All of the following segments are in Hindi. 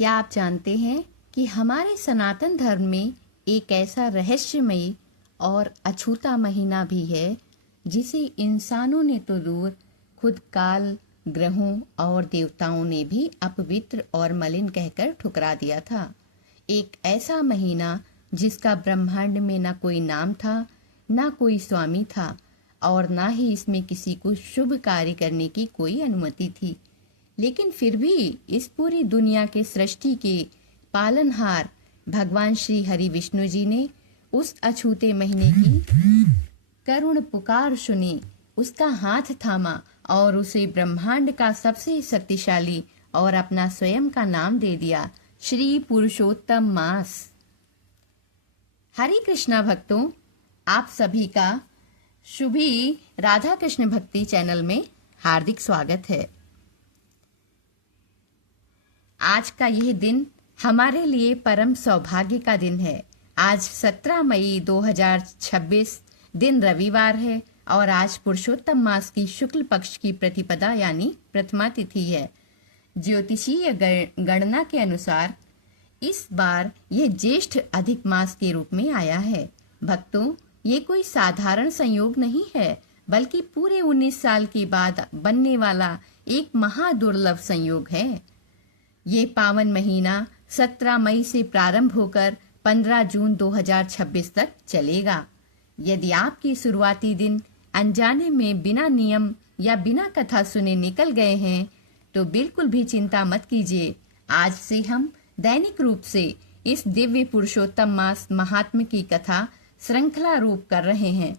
क्या आप जानते हैं कि हमारे सनातन धर्म में एक ऐसा रहस्यमयी और अछूता महीना भी है जिसे इंसानों ने तो दूर, खुद काल, ग्रहों और देवताओं ने भी अपवित्र और मलिन कहकर ठुकरा दिया था। एक ऐसा महीना जिसका ब्रह्मांड में ना कोई नाम था, ना कोई स्वामी था और ना ही इसमें किसी को शुभ कार्य करने की कोई अनुमति थी। लेकिन फिर भी इस पूरी दुनिया के सृष्टि के पालनहार भगवान श्री हरि विष्णु जी ने उस अछूते महीने की करुण पुकार सुनी, उसका हाथ थामा और उसे ब्रह्मांड का सबसे शक्तिशाली और अपना स्वयं का नाम दे दिया, श्री पुरुषोत्तम मास। हरे कृष्णा भक्तों, आप सभी का शुभी राधा कृष्ण भक्ति चैनल में हार्दिक स्वागत है। आज का यह दिन हमारे लिए परम सौभाग्य का दिन है। आज 17 मई 2026 दिन रविवार है और आज पुरुषोत्तम मास की शुक्ल पक्ष की प्रतिपदा यानी प्रथमा तिथि है। ज्योतिषीय गणना के अनुसार इस बार यह ज्येष्ठ अधिक मास के रूप में आया है। भक्तों, ये कोई साधारण संयोग नहीं है, बल्कि पूरे 19 साल के बाद बनने वाला एक महादुर्लभ संयोग है। ये पावन महीना 17 मई से प्रारंभ होकर 15 जून 2026 तक चलेगा। यदि आपकी शुरुआती दिन अनजाने में बिना नियम या बिना कथा सुने निकल गए हैं, तो बिल्कुल भी चिंता मत कीजिए। आज से हम दैनिक रूप से इस दिव्य पुरुषोत्तम मास महात्म्य की कथा श्रृंखला रूप कर रहे हैं।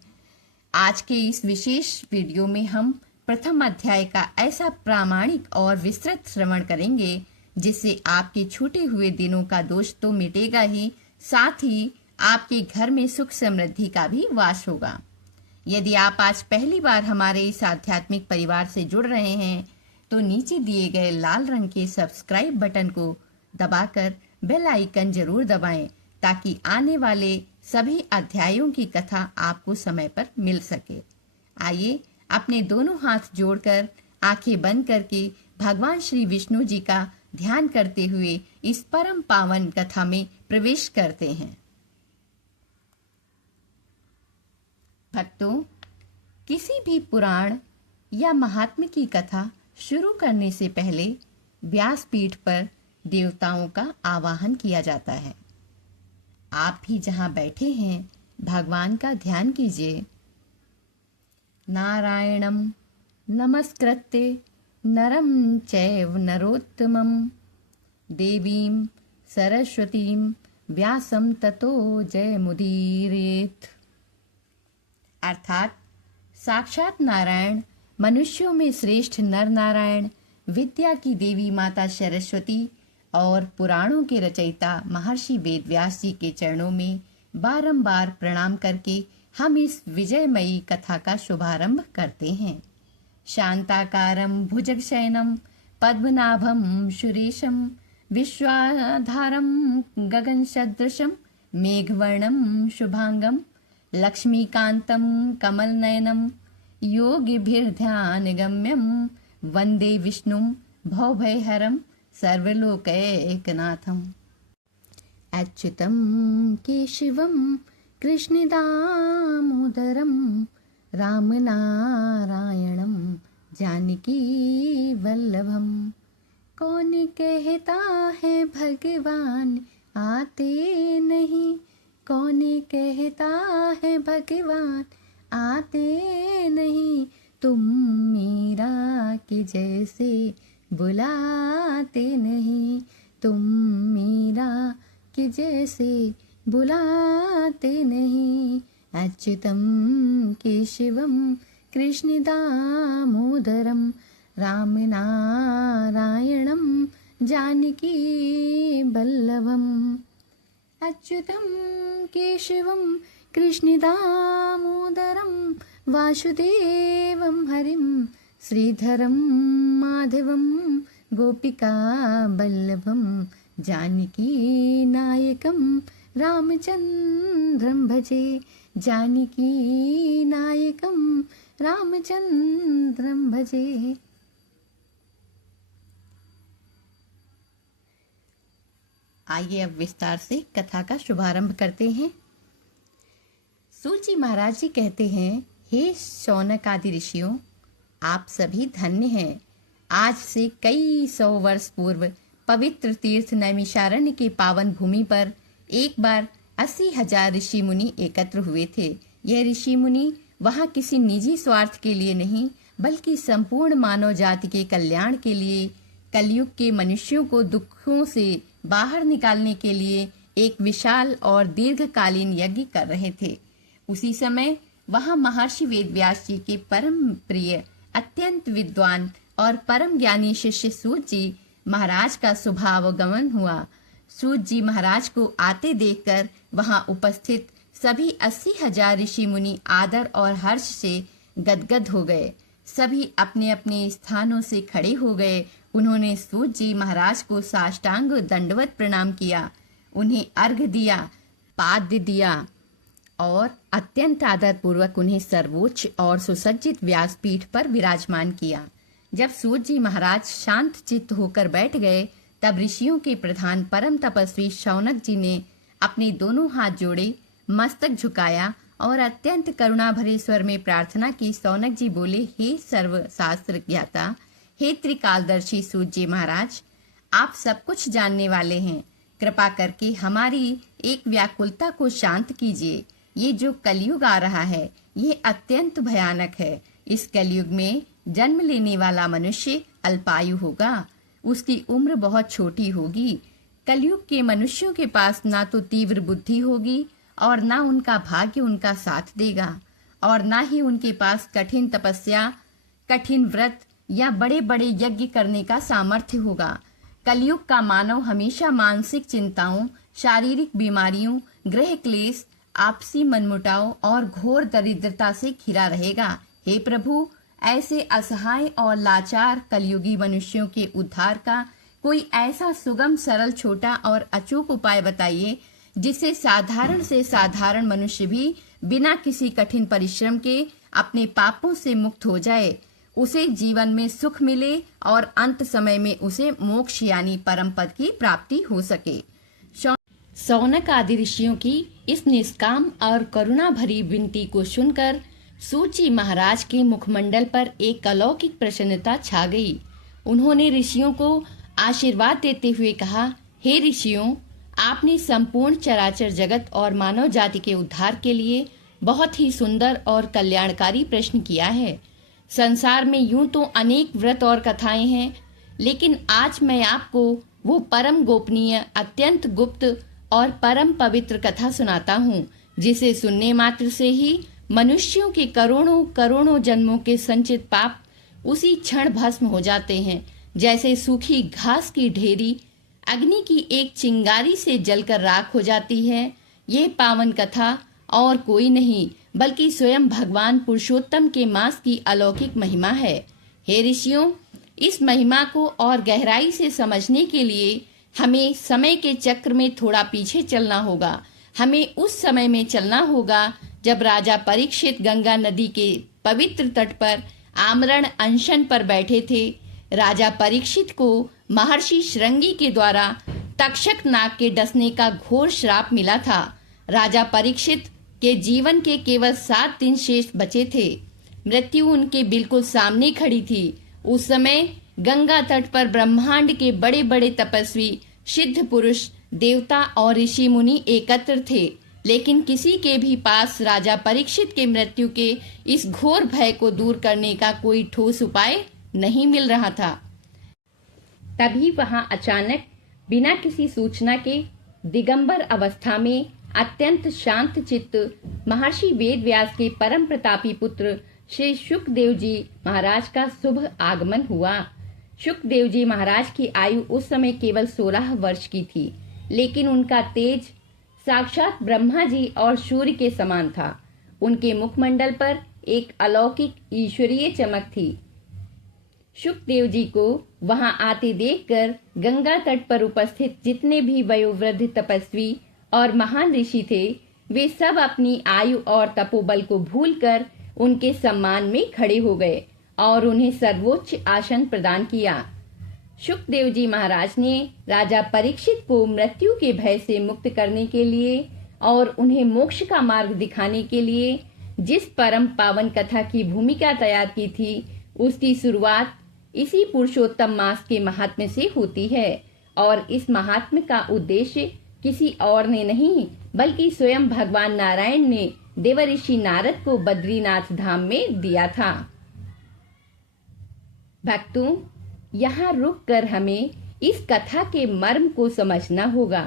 आज के इस विशेष वीडियो में हम प्रथम अध्याय का ऐसा प्रामाणिक और विस्तृत श्रवण करेंगे जिससे आपके छूटे हुए दिनों का दोष तो मिटेगा ही, साथ ही आपके घर में सुख समृद्धि का भी वास होगा। यदि आप आज पहली बार हमारे इस आध्यात्मिक परिवार से जुड़ रहे हैं, तो नीचे दिए गए लाल रंग के सब्सक्राइब बटन को दबाकर बेल आइकन जरूर दबाएं, ताकि आने वाले सभी अध्यायों की कथा आपको समय पर मिल सके। आइए अपने दोनों हाथ जोड़कर आंखें बंद करके भगवान श्री विष्णु जी का ध्यान करते हुए इस परम पावन कथा में प्रवेश करते हैं। भक्तों, किसी भी पुराण या महात्म्य की कथा शुरू करने से पहले व्यासपीठ पर देवताओं का आवाहन किया जाता है। आप भी जहां बैठे हैं, भगवान का ध्यान कीजिए। नारायणं नमस्कृत्य नरं चैव नरोत्तमं देवीं सरस्वतीं व्यासं ततो जयमुदीरयेत्। अर्थात साक्षात नारायण, मनुष्यों में श्रेष्ठ नर नारायण, विद्या की देवी माता सरस्वती और पुराणों के रचयिता महर्षि वेदव्यास जी के चरणों में बारंबार प्रणाम करके हम इस विजयमयी कथा का शुभारंभ करते हैं। शांताकारं भुजगशयनं पद्मनाभं सुरेशं विश्वाधारं गगनसदृशं मेघवर्णं शुभांगं लक्ष्मीकान्तं कमलनयनं योगिभिर्ध्यानगम्यं वन्दे विष्णुं भवभयहरं सर्वलोकैकनाथम्। अच्युतं केशवं कृष्णदामोदरं रामनारायणं जानकी वल्लभं। कौन कहता है भगवान आते नहीं, कौन कहता है भगवान आते नहीं, तुम मीरा के जैसे बुलाते नहीं, तुम मीरा के जैसे बुलाते नहीं। अच्युतं केशवं कृष्णदामोदरं रामनारायणं जानकी वल्लभम्। अच्युतं केशवं कृष्णदामोदरं वासुदेवं हरिं श्रीधरं माधवं गोपिका वल्लभं जानकी नायकं रामचन्द्रं भजे, जानकी नायकं रामचन्द्रं भजे। आइए अब विस्तार से कथा का शुभारंभ करते हैं। सूत जी महाराज जी कहते हैं, हे शौनक आदि ऋषियों, आप सभी धन्य हैं। आज से कई 100 वर्ष पूर्व पवित्र तीर्थ नैमिषारण्य के पावन भूमि पर एक बार 80,000 ऋषि मुनि एकत्र हुए थे। यह ऋषि मुनि वहाँ किसी निजी स्वार्थ के लिए नहीं, बल्कि संपूर्ण मानव जाति के कल्याण के लिए, कलयुग के मनुष्यों को दुखों से बाहर निकालने के लिए एक विशाल और दीर्घकालीन यज्ञ कर रहे थे। उसी समय वहाँ महर्षि वेदव्यास जी के परम प्रिय, अत्यंत विद्वान और परम ज्ञानी शिष्य सूत जी महाराज का शुभागमन हुआ। सूत जी महाराज को आते देखकर वहाँ उपस्थित सभी 80,000 ऋषि मुनि आदर और हर्ष से गदगद हो गए। सभी अपने अपने स्थानों से खड़े हो गए। उन्होंने सूत जी महाराज को साष्टांग दंडवत प्रणाम किया, उन्हें अर्घ्य दिया, पाद्य दिया और अत्यंत आदर पूर्वक उन्हें सर्वोच्च और सुसज्जित व्यासपीठ पर विराजमान किया। जब सूत जी महाराज शांत चित्त होकर बैठ गए, तब ऋषियों के प्रधान परम तपस्वी शौनक जी ने अपने दोनों हाथ जोड़े, मस्तक झुकाया और अत्यंत करुणा भरे स्वर में प्रार्थना की। शौनक जी बोले, हे सर्व शास्त्र ज्ञाता, हे त्रिकालदर्शी सूत जी महाराज, आप सब कुछ जानने वाले हैं। कृपा करके हमारी एक व्याकुलता को शांत कीजिए। ये जो कलयुग आ रहा है, ये अत्यंत भयानक है। इस कलयुग में जन्म लेने वाला मनुष्य अल्पायु होगा, उसकी उम्र बहुत छोटी होगी। कलयुग के मनुष्यों के पास ना तो तीव्र बुद्धि होगी और ना उनका भाग्य उनका साथ देगा, और ना ही उनके पास कठिन तपस्या, कठिन व्रत या बड़े बड़े यज्ञ करने का सामर्थ्य होगा। कलयुग का मानव हमेशा मानसिक चिंताओं, शारीरिक बीमारियों, गृह क्लेश, आपसी मनमुटाव और घोर दरिद्रता से घिरा रहेगा। हे प्रभु, ऐसे असहाय और लाचार कलयुगी मनुष्यों के उद्धार का कोई ऐसा सुगम, सरल, छोटा और अचूक उपाय बताइए जिससे साधारण से साधारण मनुष्य भी बिना किसी कठिन परिश्रम के अपने पापों से मुक्त हो जाए, उसे जीवन में सुख मिले और अंत समय में उसे मोक्ष यानी परम पद की प्राप्ति हो सके। शौनक आदि ऋषियों की इस निष्काम और करुणा भरी विनती को सुनकर सूत जी महाराज के मुखमंडल पर एक अलौकिक प्रसन्नता छा गई। उन्होंने ऋषियों को आशीर्वाद देते हुए कहा, हे ऋषियों, आपने संपूर्ण चराचर जगत और मानव जाति के उद्धार के लिए बहुत ही सुंदर और कल्याणकारी प्रश्न किया है। संसार में यूं तो अनेक व्रत और कथाएं हैं, लेकिन आज मैं आपको वो परम गोपनीय, अत्यंत गुप्त और परम पवित्र कथा सुनाता हूँ, जिसे सुनने मात्र से ही मनुष्यों के करोड़ों करोड़ों जन्मों के संचित पाप उसी क्षण भस्म हो जाते हैं, जैसे सूखी घास की ढेरी अग्नि की एक चिंगारी से जलकर राख हो जाती है। ये पावन कथा और कोई नहीं बल्कि स्वयं भगवान पुरुषोत्तम के मास की अलौकिक महिमा है। हे ऋषियों, इस महिमा को और गहराई से समझने के लिए हमें समय के चक्र में थोड़ा पीछे चलना होगा। हमें उस समय में चलना होगा जब राजा परीक्षित गंगा नदी के पवित्र तट पर आमरण अनशन पर बैठे थे। राजा परीक्षित को महर्षि श्रृंगी के द्वारा तक्षक नाग के डसने का घोर श्राप मिला था। राजा परीक्षित के जीवन के केवल 7 दिन शेष बचे थे। मृत्यु उनके बिल्कुल सामने खड़ी थी। उस समय गंगा तट पर ब्रह्मांड के बड़े बड़े तपस्वी, सिद्ध पुरुष, देवता और ऋषि मुनि एकत्र थे, लेकिन किसी के भी पास राजा परीक्षित के मृत्यु के इस घोर भय को दूर करने का कोई ठोस उपाय नहीं मिल रहा था। तभी वहां अचानक बिना किसी सूचना के दिगंबर अवस्था में अत्यंत शांत चित्त महर्षि वेदव्यास के परम प्रतापी पुत्र श्री शुकदेव जी महाराज का शुभ आगमन हुआ। शुकदेव जी महाराज की आयु उस समय केवल 16 वर्ष की थी, लेकिन उनका तेज साक्षात ब्रह्मा जी और सूर्य के समान था। उनके मुखमंडल पर एक अलौकिक ईश्वरीय चमक थी। शुकदेव जी को वहां आते देखकर गंगा तट पर उपस्थित जितने भी वयोवृद्ध तपस्वी और महान ऋषि थे, वे सब अपनी आयु और तपोबल को भूलकर उनके सम्मान में खड़े हो गए और उन्हें सर्वोच्च आसन प्रदान किया। शुकदेव जी महाराज ने राजा परीक्षित को मृत्यु के भय से मुक्त करने के लिए और उन्हें मोक्ष का मार्ग दिखाने के लिए जिस परम पावन कथा की भूमिका तैयार की थी, उसकी शुरुआत इसी पुरुषोत्तम मास के महात्म्य से होती है। और इस महात्म्य का उद्देश्य किसी और ने नहीं बल्कि स्वयं भगवान नारायण ने देवर्षि नारद को बद्रीनाथ धाम में दिया था। भक्तों, यहाँ रुककर हमें इस कथा के मर्म को समझना होगा।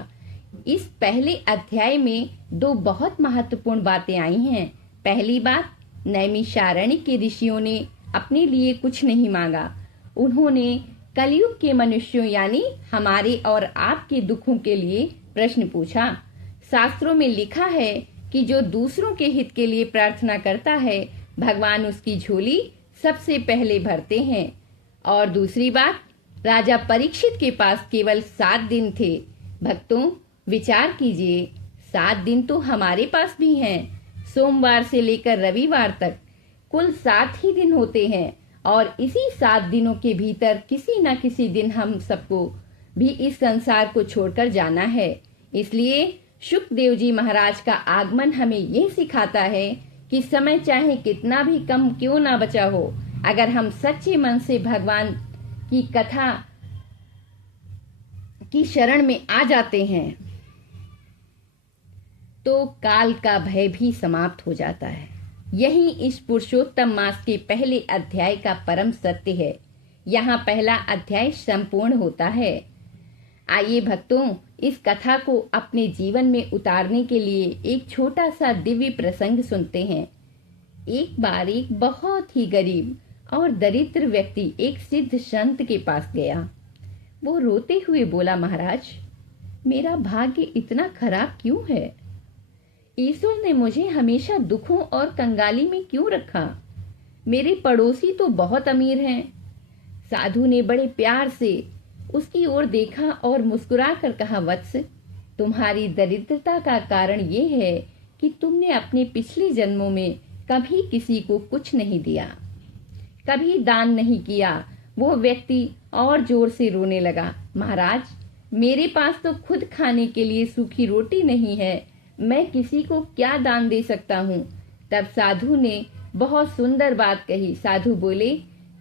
इस पहले अध्याय में दो बहुत महत्वपूर्ण बातें आई हैं। पहली बात, नैमिषारण्य के ऋषियों ने अपने लिए कुछ नहीं मांगा। उन्होंने कलयुग के मनुष्यों यानी हमारे और आपके दुखों के लिए प्रश्न पूछा। शास्त्रों में लिखा है कि जो दूसरों के हित के लिए प्रार्थना करता है, भगवान उसकी झोली सबसे पहले भरते हैं। और दूसरी बात, राजा परीक्षित के पास केवल 7 दिन थे। भक्तों, विचार कीजिए, 7 दिन तो हमारे पास भी हैं। सोमवार से लेकर रविवार तक कुल 7 ही दिन होते हैं और इसी 7 दिनों के भीतर किसी न किसी दिन हम सबको भी इस संसार को छोड़कर जाना है। इसलिए शुकदेव जी महाराज का आगमन हमें यह सिखाता है कि समय चाहे कितना भी कम क्यों ना बचा हो, अगर हम सच्चे मन से भगवान की कथा की शरण में आ जाते हैं तो काल का भय भी समाप्त हो जाता है। यही इस पुरुषोत्तम मास के पहले अध्याय का परम सत्य है। यहाँ पहला अध्याय संपूर्ण होता है। आइए भक्तों, इस कथा को अपने जीवन में उतारने के लिए एक छोटा सा दिव्य प्रसंग सुनते हैं। एक बार एक बहुत ही गरीब और दरिद्र व्यक्ति एक सिद्ध संत के पास गया। वो रोते हुए बोला, महाराज, मेरा भाग्य इतना खराब क्यों है? ईश्वर ने मुझे हमेशा दुखों और कंगाली में क्यों रखा? मेरे पड़ोसी तो बहुत अमीर हैं। साधु ने बड़े प्यार से उसकी ओर देखा और मुस्कुराकर कहा, वत्स, तुम्हारी दरिद्रता का कारण ये है कि तुमने अपने पिछले जन्मों में कभी किसी को कुछ नहीं दिया, कभी दान नहीं किया। वो व्यक्ति और जोर से रोने लगा, महाराज, मेरे पास तो खुद खाने के लिए सूखी रोटी नहीं है, मैं किसी को क्या दान दे सकता हूँ। तब साधु ने बहुत सुंदर बात कही। साधु बोले,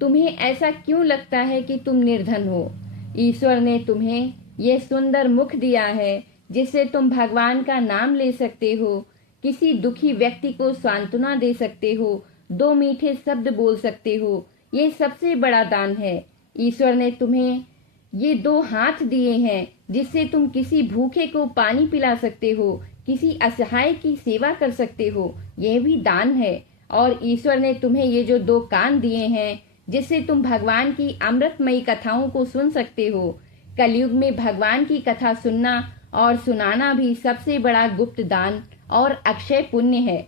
तुम्हें ऐसा क्यों लगता है कि तुम निर्धन हो? ईश्वर ने तुम्हें ये सुंदर मुख दिया है जिससे तुम भगवान का नाम ले सकते हो, किसी दुखी व्यक्ति को सांत्वना दे सकते हो, 2 मीठे शब्द बोल सकते हो। ये सबसे बड़ा दान है। ईश्वर ने तुम्हें ये 2 हाथ दिए हैं जिससे तुम किसी भूखे को पानी पिला सकते हो, किसी असहाय की सेवा कर सकते हो। यह भी दान है। और ईश्वर ने तुम्हें ये जो 2 कान दिए हैं जिससे तुम भगवान की अमृतमयी कथाओं को सुन सकते हो। कलयुग में भगवान की कथा सुनना और सुनाना भी सबसे बड़ा गुप्त दान और अक्षय पुण्य है।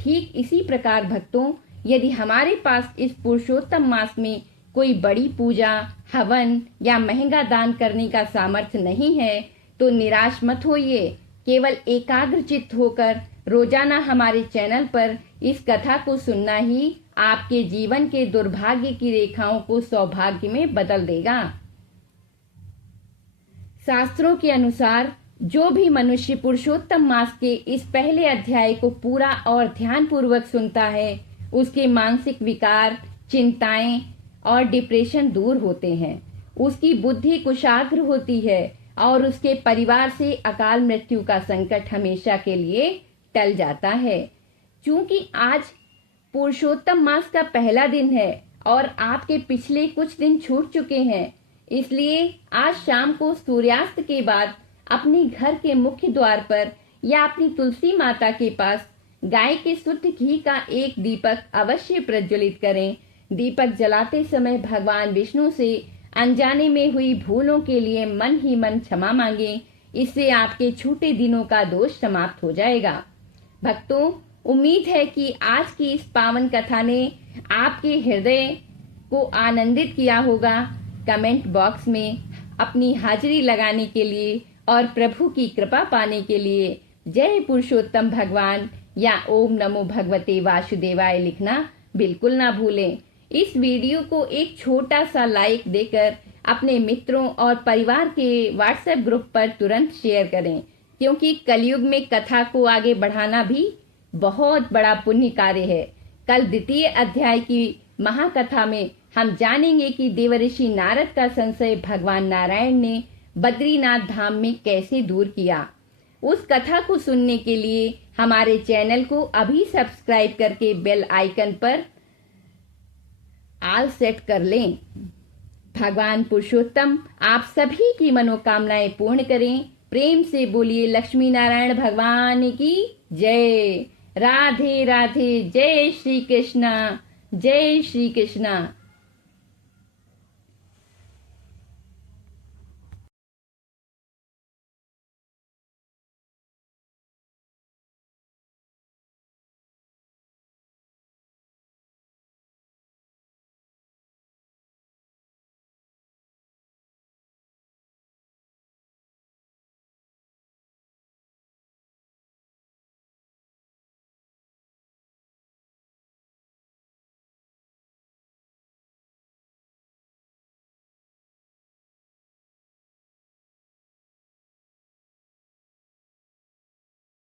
ठीक इसी प्रकार भक्तों, यदि हमारे पास इस पुरुषोत्तम मास में कोई बड़ी पूजा, हवन या महंगा दान करने का सामर्थ्य नहीं है तो निराश मत होइए। केवल एकाग्रचित्त होकर रोजाना हमारे चैनल पर इस कथा को सुनना ही आपके जीवन के दुर्भाग्य की रेखाओं को सौभाग्य में बदल देगा। शास्त्रों के अनुसार जो भी मनुष्य पुरुषोत्तम मास के इस पहले अध्याय को पूरा और ध्यान पूर्वक सुनता है, उसके मानसिक विकार, चिंताएं और डिप्रेशन दूर होते हैं। उसकी बुद्धि कुशाग्र होती है और उसके परिवार से अकाल मृत्यु का संकट हमेशा के लिए टल जाता है। क्योंकि आज पुरुषोत्तम मास का पहला दिन है और आपके पिछले कुछ दिन छूट चुके हैं, इसलिए आज शाम को सूर्यास्त के बाद अपने घर के मुख्य द्वार पर या अपनी तुलसी माता के पास गाय के शुद्ध घी का एक दीपक अवश्य प्रज्वलित करें। दीपक जलाते समय भगवान विष्णु से अनजाने में हुई भूलों के लिए मन ही मन क्षमा मांगे। इससे आपके छूटे दिनों का दोष समाप्त हो जाएगा। भक्तों, उम्मीद है कि आज की इस पावन कथा ने आपके हृदय को आनंदित किया होगा। कमेंट बॉक्स में अपनी हाजिरी लगाने के लिए और प्रभु की कृपा पाने के लिए जय पुरुषोत्तम भगवान या ओम नमो भगवते वासुदेवाय लिखना बिल्कुल ना भूलें। इस वीडियो को एक छोटा सा लाइक देकर अपने मित्रों और परिवार के व्हाट्सएप ग्रुप पर तुरंत शेयर करें, क्योंकि कलयुग में कथा को आगे बढ़ाना भी बहुत बड़ा पुण्य कार्य है। कल द्वितीय अध्याय की महाकथा में हम जानेंगे कि देवर्षि नारद का संशय भगवान नारायण ने बद्रीनाथ धाम में कैसे दूर किया। उस कथा को सुनने के लिए हमारे चैनल को अभी सब्सक्राइब करके बेल आइकन पर ऑल सेट कर लें। भगवान पुरुषोत्तम आप सभी की मनोकामनाएं पूर्ण करें। प्रेम से बोलिए लक्ष्मी नारायण भगवान की जय। राधे राधे। जय श्री कृष्णा, जय श्री कृष्णा।